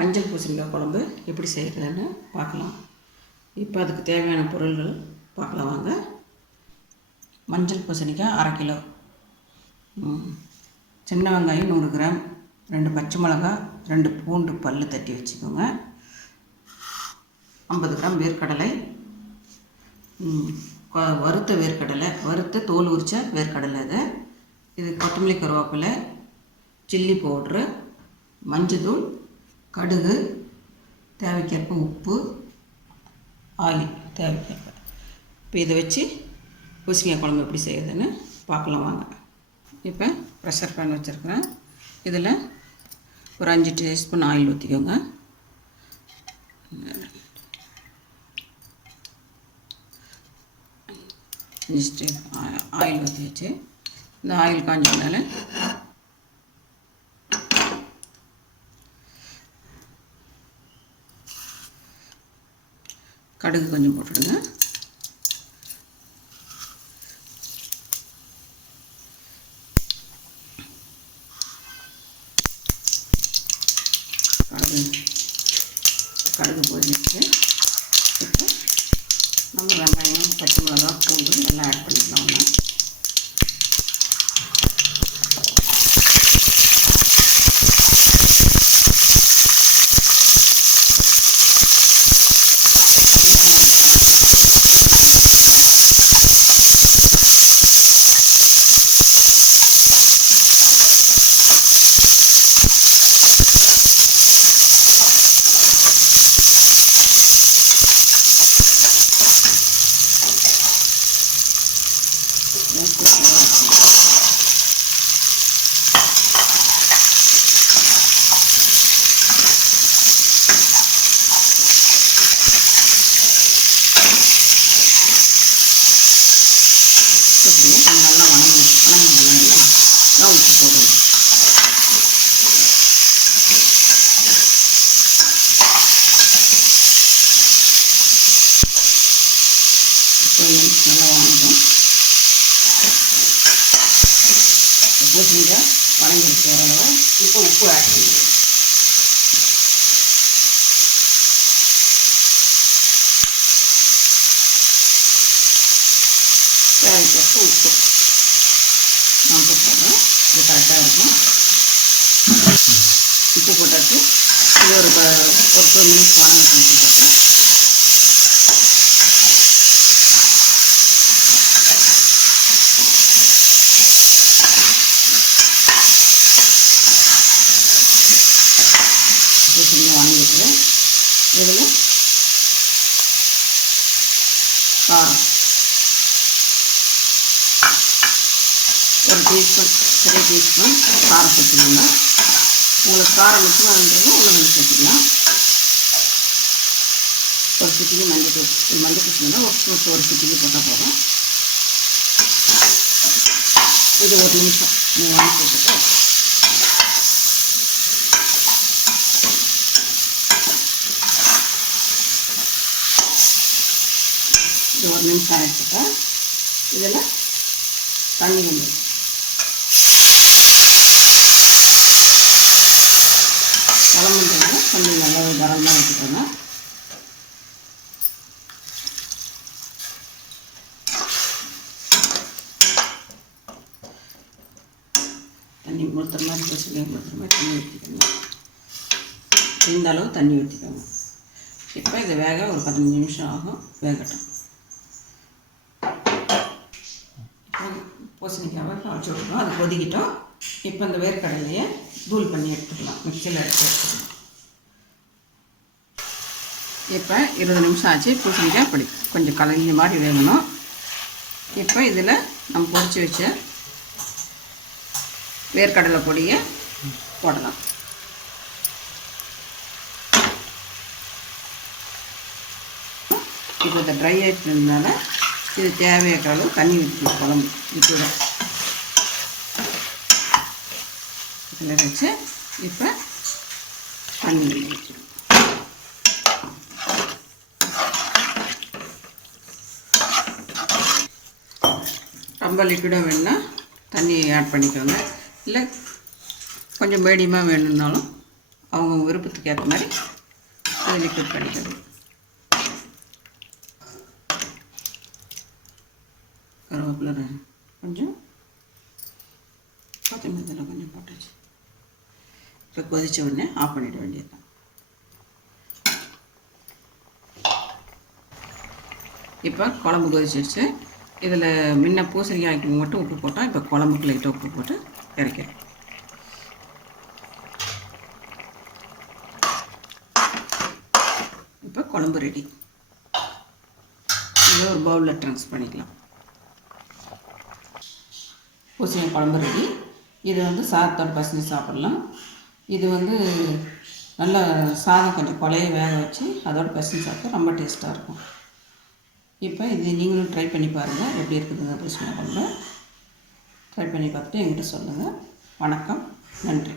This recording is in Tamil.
மஞ்சள் பூசணிக்காய் குழம்பு எப்படி செய்கிறதுன்னு பார்க்கலாம். இப்போ அதுக்கு தேவையான பொருள்கள் பார்க்கலாம் வாங்க. மஞ்சள் பூசணிக்காய் 1/2 கிலோ, சின்ன வெங்காயம் 100 கிராம், 2 பச்சை மிளகா, 2 பூண்டு பல் தட்டி வச்சுக்கோங்க, 50 கிராம் வேர்க்கடலை, வறுத்த வேர்க்கடலை, வறுத்த தோல் உரித்த வேர்க்கடலை, இது கொத்தமல்லி கருவேப்பிலை, சில்லி பவுட்ரு, மஞ்சத்தூள், கடுகு, தேவைக்கேற்ப உப்பு, ஆயில் தேவைக்கேற்ப. இப்போ இதை வச்சு பூசணிக்காய் குழம்பு எப்படி செய்யுதுன்னு பார்க்கலாம் வாங்க. இப்போ ப்ரெஷர் பேன் வச்சுருக்கிறேன். இதில் ஒரு 5 டீஸ்பூன் ஆயில் ஊற்றிக்கோங்க. ஆயில் ஊற்றி வச்சு இந்த ஆயில் காஞ்சதுனால கடுகு கொஞ்சம் போட்டுடுங்க. கடுகு போட்டுட்டு இப்போ நம்ம வெங்காயம், பச்சை மிளகா, பூண்டு எல்லாம் ஆட் பண்ணிக்கலாம். நல்லா வணங்கி உப்பு போடணும். நல்லா வணங்கும். பூசணிக்காய் வணங்கிடுச்சு ஓரளவு. இப்போ உப்பு ஆட் பண்ணணும். தேவைக்கேற்ப உப்பு நான் போட்டுறேன். இது கரெக்டாக இருக்கும். உப்பு போட்டாச்சு. இது ஒரு 2 மினிட்ஸ் வணங்கிட்டு வச்சுக்கோங்க. பூசணிக்காய் வாங்கிட்டு இதில் காரம் 1 டீஸ்பூன், 3 டீஸ்பூன் காரம் சேர்த்துக்கோங்க. உங்களுக்கு காரம் மிச்சமாக இருந்ததுன்னா உள்ள சேர்த்துக்கலாம். ஒரு சிட்டிக்கு மஞ்சள் பூசணிக்காய் ஒரு சிட்டிக்கு போட்டால் போதும். இது 1 நிமிஷம் நீங்கள் போட்டுட்டு இது 1 நிமிஷம் ஆகிடுச்சுட்டா இதில் தண்ணி கொஞ்சம் குழம்புன்றதுனால கொஞ்சம் நல்லா கரமாக வச்சுக்கோங்க. தண்ணி ஊற்றுற மாதிரி பூசணிக்காய் ஊற்றுற மாதிரி தண்ணி ஊற்றிக்கோங்க. இந்த அளவு தண்ணி ஊற்றிக்கோங்க. இப்போ இது வேக ஒரு 15 நிமிஷம் ஆகும். வேகட்டும். பூசணிக்காவை வச்சு விட்டுருவோம். அது கொதிக்கிட்டோம். இப்போ இந்த வேர்க்கடலையை தூள் பண்ணி எடுத்துக்கலாம். மிக்சியில் எடுத்து எடுத்துக்கலாம். இப்போ 20 நிமிஷம் ஆச்சு. பூசணிக்காய் அப்படி கொஞ்சம் கலங்கி மாதிரி வேகணும். இப்போ இதில் நம்ம பொரிச்சு வச்ச வேர்க்கடலை பொடியை போடலாம். இப்போ இந்த ட்ரை ஆகிட்டதுனால இது தேவையான அளவு தண்ணி ஊற்றி குழம்பு விட்டுவிட இதில் வச்சு இப்போ தண்ணி ஊற்றிடும். ரொம்ப லிக்விடாக வேணுன்னா தண்ணி ஆட் பண்ணிக்கோங்க. இல்லை கொஞ்சம் மீடியமாக வேணும்னாலும் அவங்க விருப்பத்துக்கு ஏற்ற மாதிரி அதை லிக்விட் பண்ணிக்கிறது. கருவேப்பிலை கொஞ்சம், கொத்தமல்லி தழை கொஞ்சம் போட்டாச்சு. இப்போ கொதித்த உடனே ஆஃப் பண்ணிட வேண்டியது தான். இப்போ குழம்பு கொதிச்சிடுச்சு. இதில் முன்ன பூசணிக்காய்க்கு மட்டும் உப்பு போட்டால் இப்போ குழம்புக்கு லைட்டாக உப்பு போட்டு இறக்கிறேன். இப்போ குழம்பு ரெடி. இதை ஒரு பவுலில் ட்ரான்ஸ்ஃபர் பண்ணிக்கலாம். பூசணிக்காய் குழம்பு ரெடி. இது வந்து சாதத்தோடு பசங்க சாப்பிட்லாம். இது வந்து நல்லா சாதம் கொஞ்சம் குழைய வேக வச்சு அதோட பசங்க சாப்பிட்டா ரொம்ப டேஸ்ட்டாக இருக்கும். இப்போ இது நீங்களும் ட்ரை பண்ணி பாருங்கள், எப்படி இருக்குதுங்க பூசணிக்காய் குழம்பு. ட்ரை பண்ணி பார்த்துட்டு என்கிட்ட சொல்லுங்கள். வணக்கம், நன்றி.